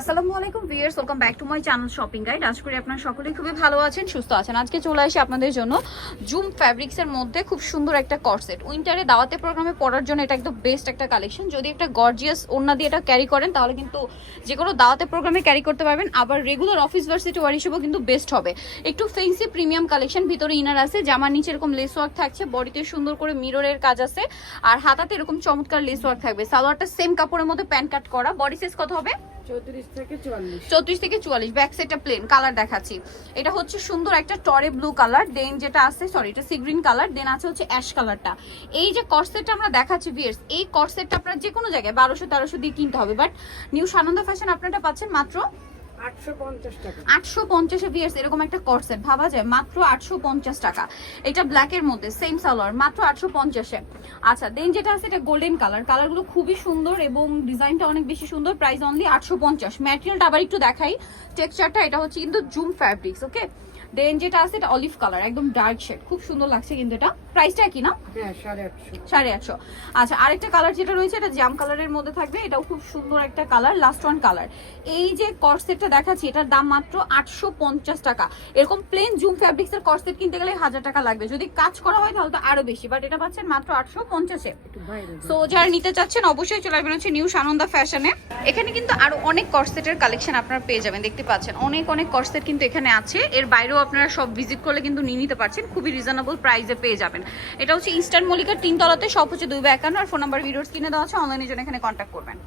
আসসালামু আলাইকুম viewers welcome back to my channel shopping guide. আশা করি আপনারা সকলেই খুবই ভালো আছেন, সুস্থ আছেন। আজকে চলে আসি আপনাদের জন্য জুম ফ্যাব্রিক্স এর মধ্যে খুব সুন্দর একটা কর্সেট উইন্টারে দাওয়াতে প্রোগ্রামে পরার জন্য এটা একদম বেস্ট একটা কালেকশন। যদি একটা গর্জিয়াস ওড়না দিয়ে এটা ক্যারি করেন, তাহলে কিন্তু যে কোনো দাওয়াতে প্রোগ্রামে ক্যারি করতে পারবেন। আবার রেগুলার অফিস ভার্সিটি ওয়ার হিসেবেও কিন্তু বেস্ট হবে। একটু ফেন্সি প্রিমিয়াম কালেকশন ভিতরে ইনার আছে, জামার নিচে এরকম লেস ওয়ার্ক থাকছে বডিতে সুন্দর করে মিররের কাজ আছে, আর হাতাতে এরকম চমৎকার লেস ওয়ার্ক থাকবে। সালোয়ারটা সেম কাপড়ের মধ্যে প্যান্ট কাট করা। বডি সাইজ কত হবে? চৌত্রিশ থেকে চুয়াল্লিশ। ব্যাক সাইডটা প্লেন কালার দেখাচ্ছি। এটা হচ্ছে সুন্দর একটা টরে ব্লু কালার দেন যেটা আছে সরি এটা সি গ্রিন কালার দেন আছে হচ্ছে অ্যাশ কালারটা এই যে আমরা দেখাচ্ছি এই কর্সেটটা আপনার যে কোনো জায়গায় বারোশো তেরোশো দিয়ে কিনতে হবে বাট নিউ সানন্দ ফ্যাশন আপনারা পাচ্ছেন মাত্র আটশো পঞ্চাশ এরকম একটা ভাবা যায়, মাত্র আটশো পঞ্চাশ টাকা। এটা ব্ল্যাকের মধ্যে মাত্র আটশো পঞ্চাশে আচ্ছা দেন যেটা আছে, এটা গোল্ডেন কালার কালারগুলো খুবই সুন্দর এবং ডিজাইনটা অনেক বেশি সুন্দর। প্রাইস অনলি আটশো পঞ্চাশ। ম্যাটেরিয়ালটা আবার একটু দেখাই। টেক্সচারটা এটা হচ্ছে কিন্তু জুম ফ্যাব্রিক্স ওকে দেন যেটা আছে এটা অলিভ কালার একদম ডার্ক শেড খুব সুন্দর লাগছে কিন্তু এটা। প্রাইসটা কি না? হ্যাঁ সাড়ে আটশো। আচ্ছা আরেকটা কালার যেটা রয়েছে এটা জাম কালারের মধ্যে থাকবে। এটাও খুব সুন্দর একটা কালার লাস্ট ওয়ান কালার এই যে কর্সেটটা দেখাচ্ছি এটার দাম মাত্র আটশো পঞ্চাশ টাকা। এরকম প্লেন জুম ফ্যাব্রিক্স এর কর্সেট কিনতে গেলে হাজার টাকা লাগবে। যদি কাজ করা হয় তাহলে তো আরও বেশি বাট এটা পাচ্ছেন মাত্র আটশো পঞ্চাশে। সো যারা নিতে চাচ্ছেন অবশ্যই চলে আসবেন হচ্ছে নিউ সানন্দা ফ্যাশনে এখানে কিন্তু আরও অনেক কর্সেটের কালেকশন আপনারা পেয়ে যাবেন দেখতে পাচ্ছেন। অনেক অনেক কর্সেট কিন্তু এখানে আছে। এর বাইরেও আপনারা সব ভিজিট করলে কিন্তু নিয়ে নিতে পারছেন। খুবই রিজনেবল প্রাইসে পেয়ে যাবেন। এটা হচ্ছে ইস্টার্ন মলিকার তিনতলাতে সব হচ্ছে দুই বা একান্ন, আর ফোন নাম্বার ভিডিওস কিনে দেওয়া আছে অনলাইনের জন্য এখানে কন্ট্যাক্ট করবেন।